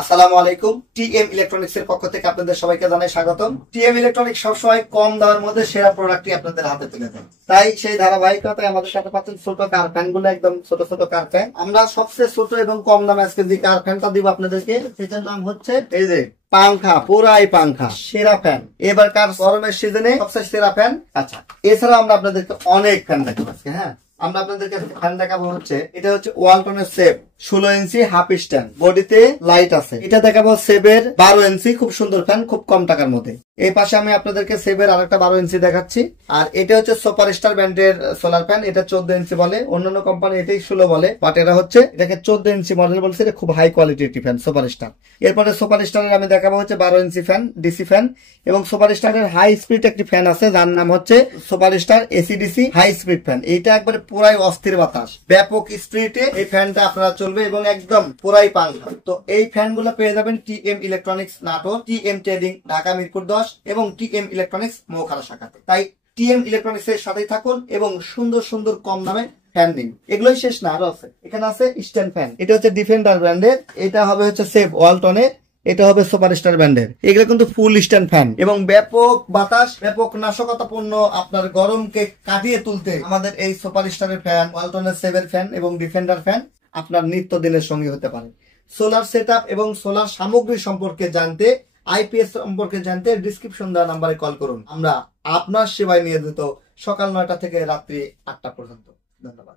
আসসালামু আলাইকুম। TM electronics এর পক্ষ থেকে আপনাদের সবাইকে জানাই স্বাগতম। টিএম ইলেকট্রনিক্স সবসময় কম দামের মধ্যে সেরা প্রোডাক্টই আপনাদের হাতে তুলে দেয়। তাই সেই ধারাবাহিকতায় আমাদের সাথে পাচ্ছেন ছোট কার ফ্যান গুলো, একদম ছোট ছোট কার ফ্যান। আমরা সবচেয়ে ছোট এবং কম দামে আজকে যে কার ফ্যানটা দিব আপনাদেরকে, সেটার নাম হচ্ছে এই যে পাংখা, পুরাই পাংখা, সেরা ফ্যান। এবার কার গরমের সিজনে সবচেয়ে সেরা ফ্যান। আচ্ছা, এছাড়াও আমরা আপনাদেরকে অনেক ফ্যান দেখাবো আজকে। হ্যাঁ, আমরা আপনাদেরকে ফ্যান দেখাবো হচ্ছে, এটা হচ্ছে ওয়ালটনের সেফ 16 ইঞ্চি হাফ স্ট্যান্ড, বডিতে লাইট আছে। এটা দেখাবো সেবের 12 ইঞ্চি, খুব সুন্দর ফ্যান, খুব কম টাকার মধ্যে। এই পাশে আমি আপনাদেরকে সেবের আরেকটা 12 ইঞ্চি দেখাচ্ছি। আর এটা হচ্ছে সুপার স্টার ব্র্যান্ডের সোলার ফ্যান, এটা 14 ইঞ্চি বলে, অন্যান্য কোম্পানি এটাই 16 বলে, বাট এরা হচ্ছে এটাকে 14 ইঞ্চি মডেল বলছে। এটা খুব হাই কোয়ালিটির একটি ফ্যান, সুপার স্টার। এরপরে সুপার স্টারের আমি দেখাবো হচ্ছে 12 ইঞ্চি ফ্যান, ডিসি ফ্যান। এবং সুপার স্টারের হাই স্পিড একটি ফ্যান আছে, যার নাম হচ্ছে Super Star AC DC high speed fan. এইটা একবারে পুরাই অস্থির বাতাস, ব্যাপক স্পিডে এই ফ্যানটা আপনারা চলবে এবং একদম পুরাই পাংখা। তো এই ফ্যান গুলো পেয়ে যাবেন TM electronics Natore, TM trading Dhaka Mirpur 10 এবং টিএম ইলেকট্রনিক্স মৌখারা শাখাতে। তাই টিএম ইলেকট্রনিক্স এর সাথেই থাকুন এবং সুন্দর সুন্দর কম দামে ফ্যান নিন। এগুলোই শেষ না, আরো আছে। এখানে আছে স্ট্যান্ড ফ্যান, এটা হচ্ছে ডিফেন্ডার ব্র্যান্ডের, এটা হবে হচ্ছে সেফ ওয়ালটনের, এটা হবে সুপার স্টার ব্র্যান্ডের। এগুলো কিন্তু ফুল স্ট্যান্ড ফ্যান এবং ব্যাপক বাতাস, ব্যাপক নাশকতাপূর্ণ আপনার গরমকে কাটিয়ে তুলতে আমাদের এই সুপার স্টারের ফ্যান, ওয়ালটনের সেভের ফ্যান এবং ডিফেন্ডার ফ্যান আপনার নিত্যদিনের সঙ্গী হতে পারে। সোলার সেটআপ এবং সোলার সামগ্রী সম্পর্কে জানতে, আইপিএস সম্পর্কে জানতে ডিসক্রিপশন দেওয়া নাম্বারে কল করুন। আমরা আপনার সেবায় নিয়োজিত, সকাল 9টা থেকে রাত্রি 8টা পর্যন্ত। ধন্যবাদ।